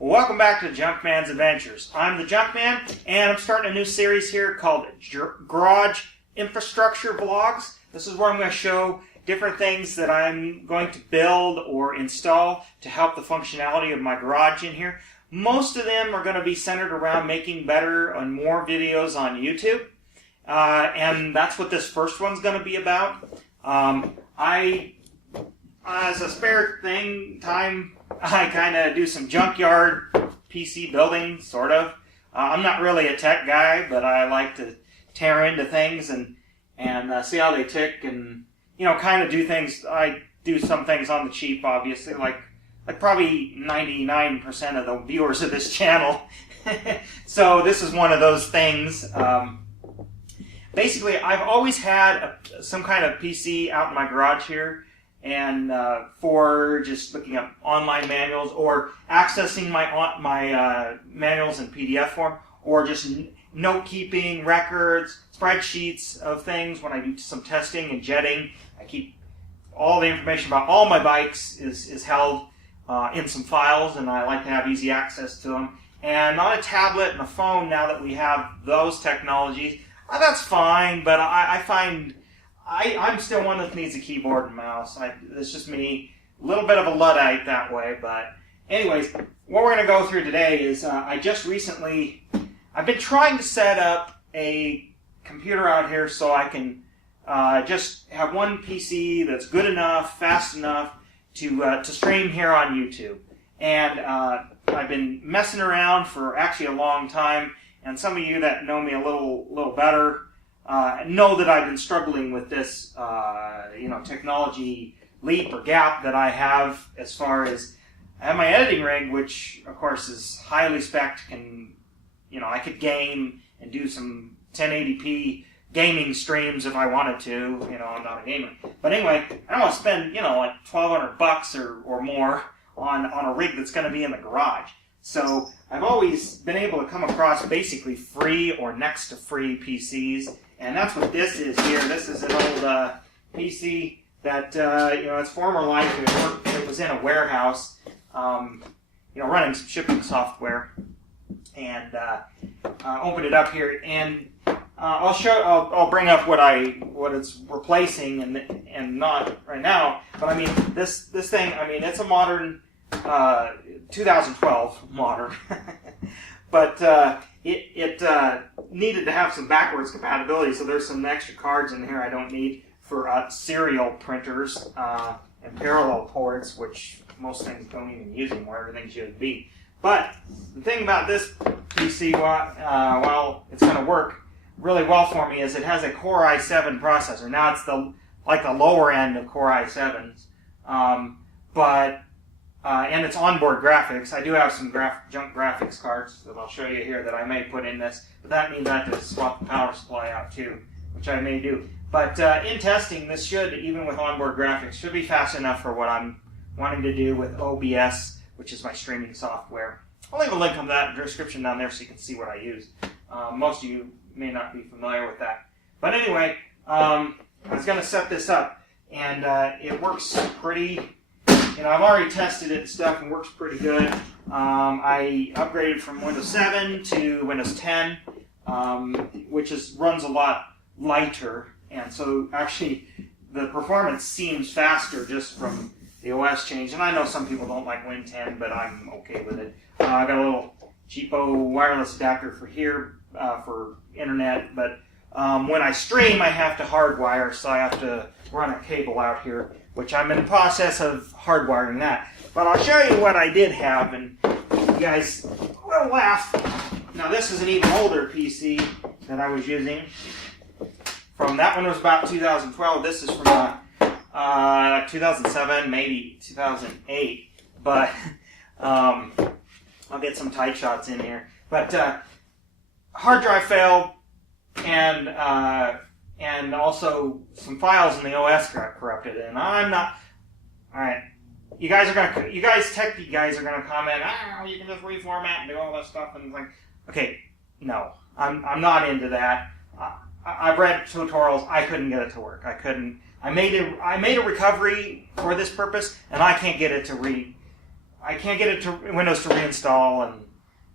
Welcome back to Junkman's Adventures. I'm the Junkman, and I'm starting a new series here called Garage Infrastructure Vlogs. This is where I'm going to show different things that I'm going to build or install to help the functionality of my garage in here. Most of them are going to be centered around making better and more videos on YouTube. And that's what this first one's going to be about. As a spare time, I kind of do some junkyard PC building, sort of. I'm not really a tech guy, but I like to tear into things and see how they tick and, kind of do things. I do some things on the cheap, obviously, like probably 99% of the viewers of this channel. So this is one of those things. Basically, I've always had some kind of PC out in my garage here, and for just looking up online manuals or accessing my manuals in PDF form, or just note-keeping records, spreadsheets of things when I do some testing and jetting. I keep all the information about all my bikes is held in some files, and I like to have easy access to them. And on a tablet and a phone, now that we have those technologies, that's fine, but I find I'm still one that needs a keyboard and mouse. It's just me, a little bit of a Luddite that way. But anyways, what we're going to go through today is I've been trying to set up a computer out here so I can just have one PC that's good enough, fast enough to stream here on YouTube. And I've been messing around for actually a long time, and some of you that know me a little better know that I've been struggling with this, technology leap or gap that I have as far as I have my editing rig, which of course is highly spec'd, I could game and do some 1080p gaming streams if I wanted to. I'm not a gamer. But anyway, I don't want to spend, like $1,200 or more on a rig that's going to be in the garage. So I've always been able to come across basically free or next to free PCs. And that's what this is here. This is an old PC that, its former life, it was in a warehouse, running some shipping software. And opened it up here, and I'll bring up what it's replacing and not right now. But I mean, this thing, it's a modern 2012 modern, but it needed to have some backwards compatibility. So there's some extra cards in here I don't need for serial printers and parallel ports, which most things don't even use anymore. Everything should be. But the thing about this PC, while it's going to work really well for me, is it has a Core i7 processor. Now it's the lower end of Core i7s, and it's onboard graphics. I do have some junk graphics cards that I'll show you here that I may put in this, but that means I have to swap the power supply out too, which I may do. But in testing, this should, even with onboard graphics, should be fast enough for what I'm wanting to do with OBS, which is my streaming software. I'll leave a link on that in the description down there so you can see what I use. Most of you may not be familiar with that. But anyway, I was going to set this up, and it works pretty, I've already tested it and stuff, and works pretty good. I upgraded from Windows 7 to Windows 10, which runs a lot lighter, and so actually the performance seems faster just from the OS change. And I know some people don't like Win 10, but I'm okay with it. I got a little cheapo wireless adapter for here for internet, but when I stream, I have to hardwire, so I have to run a cable out here, which I'm in the process of hardwiring that. But I'll show you what I did have, and you guys will laugh. Now this is an even older PC that I was using. That one was about 2012. This is from 2007, maybe 2008, but I'll get some tight shots in here. But hard drive failed, and also some files in the OS got corrupted. And I'm not. All right, you guys techie guys are gonna comment. You can just reformat and do all that stuff, and it's like, okay, no, I'm not into that. I've read tutorials. I couldn't get it to work. I couldn't. I made a recovery for this purpose, and I can't get it to I can't get it to Windows to reinstall, and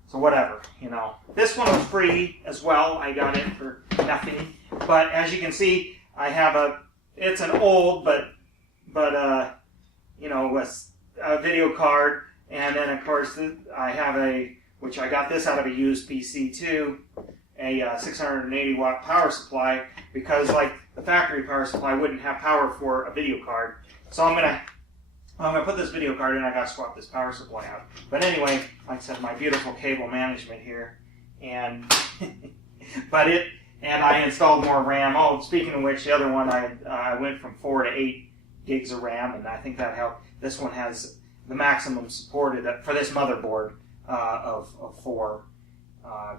so whatever, you know. This one was free as well. I got it for nothing. But as you can see, I have it's an old, but you know, with a video card, and then of course I have which I got this out of a used PC too, a 680 watt power supply, because like the factory power supply wouldn't have power for a video card. So I'm gonna put this video card in. I gotta swap this power supply out. But anyway, like I said, my beautiful cable management here, and and I installed more RAM. Oh, speaking of which, the other one I went from 4 to 8 gigs of RAM, and I think that helped. This one has the maximum supported for this motherboard of 4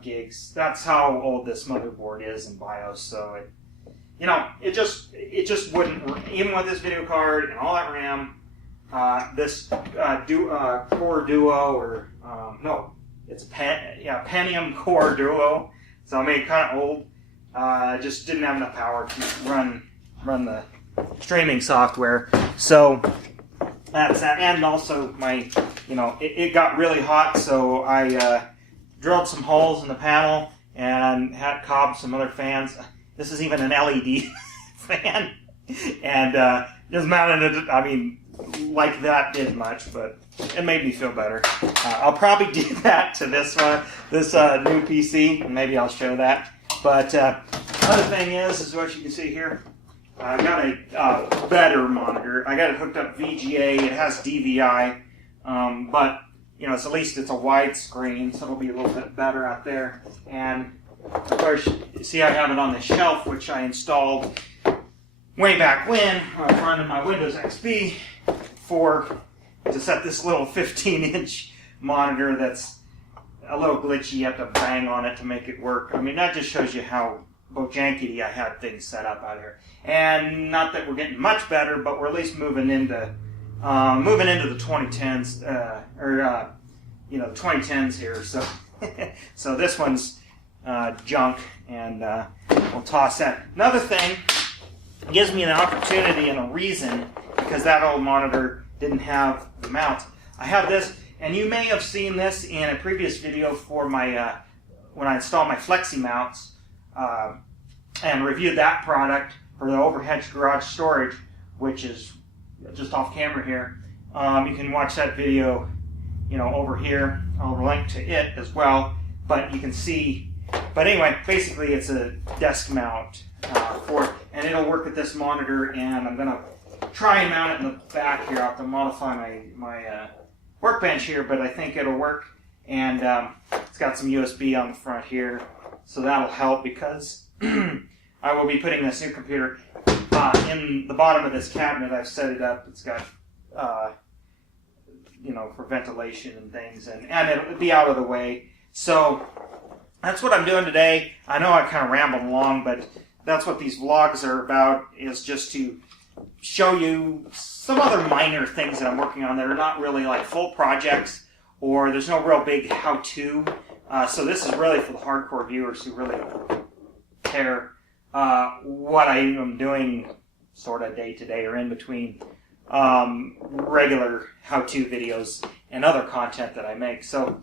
gigs. That's how old this motherboard is in BIOS. So it just wouldn't, even with this video card and all that RAM. This Core Duo, or no, it's a Pentium Core Duo. So I made kind of old. Just didn't have enough power to run the streaming software. So that's that. And also my, it got really hot, so I drilled some holes in the panel and had cobbed some other fans. This is even an LED fan, and just mounted it. I mean, like that did much, but it made me feel better. I'll probably do that to this new PC, and maybe I'll show that. But other thing is what you can see here. I got a better monitor. I got it hooked up VGA. It has DVI, but at least it's a wide screen, so it'll be a little bit better out there. And of course, you see I have it on the shelf, which I installed way back when I was running my Windows XP to set this little 15-inch monitor that's a little glitchy. You have to bang on it to make it work. I mean, that just shows you how bojankety I had things set up out here. And not that we're getting much better, but we're at least moving into the 2010s, 2010s here. So, so this one's junk, and we'll toss that. Another thing, it gives me an opportunity and a reason, because that old monitor didn't have the mount. I have this, and you may have seen this in a previous video for my when I installed my Flexi mounts and reviewed that product for the overhead garage storage, which is just off camera here. You can watch that video, over here. I'll link to it as well, but you can see. But anyway, basically it's a desk mount for it, and it'll work with this monitor, and I'm going to try and mount it in the back here. I'll have to modify my workbench here, but I think it'll work. And it's got some USB on the front here, so that'll help, because I will be putting this new computer in the bottom of this cabinet. I've set it up. It's got, for ventilation and things, and it'll be out of the way. So that's what I'm doing today. I know I kind of rambled along, but that's what these vlogs are about, is just to show you some other minor things that I'm working on that are not really like full projects, or there's no real big how-to. So this is really for the hardcore viewers who really care what I am doing sort of day to day or in between regular how-to videos and other content that I make. So,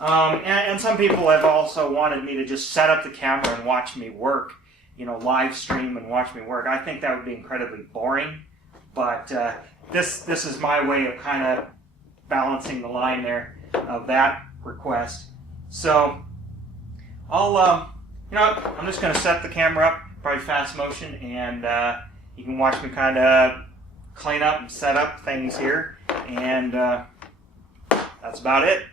and some people have also wanted me to just set up the camera and watch me work, live stream and watch me work. I think that would be incredibly boring, but this is my way of kind of balancing the line there of that request. So I'll, I'm just going to set the camera up, probably fast motion, and you can watch me kind of clean up and set up things here, and that's about it.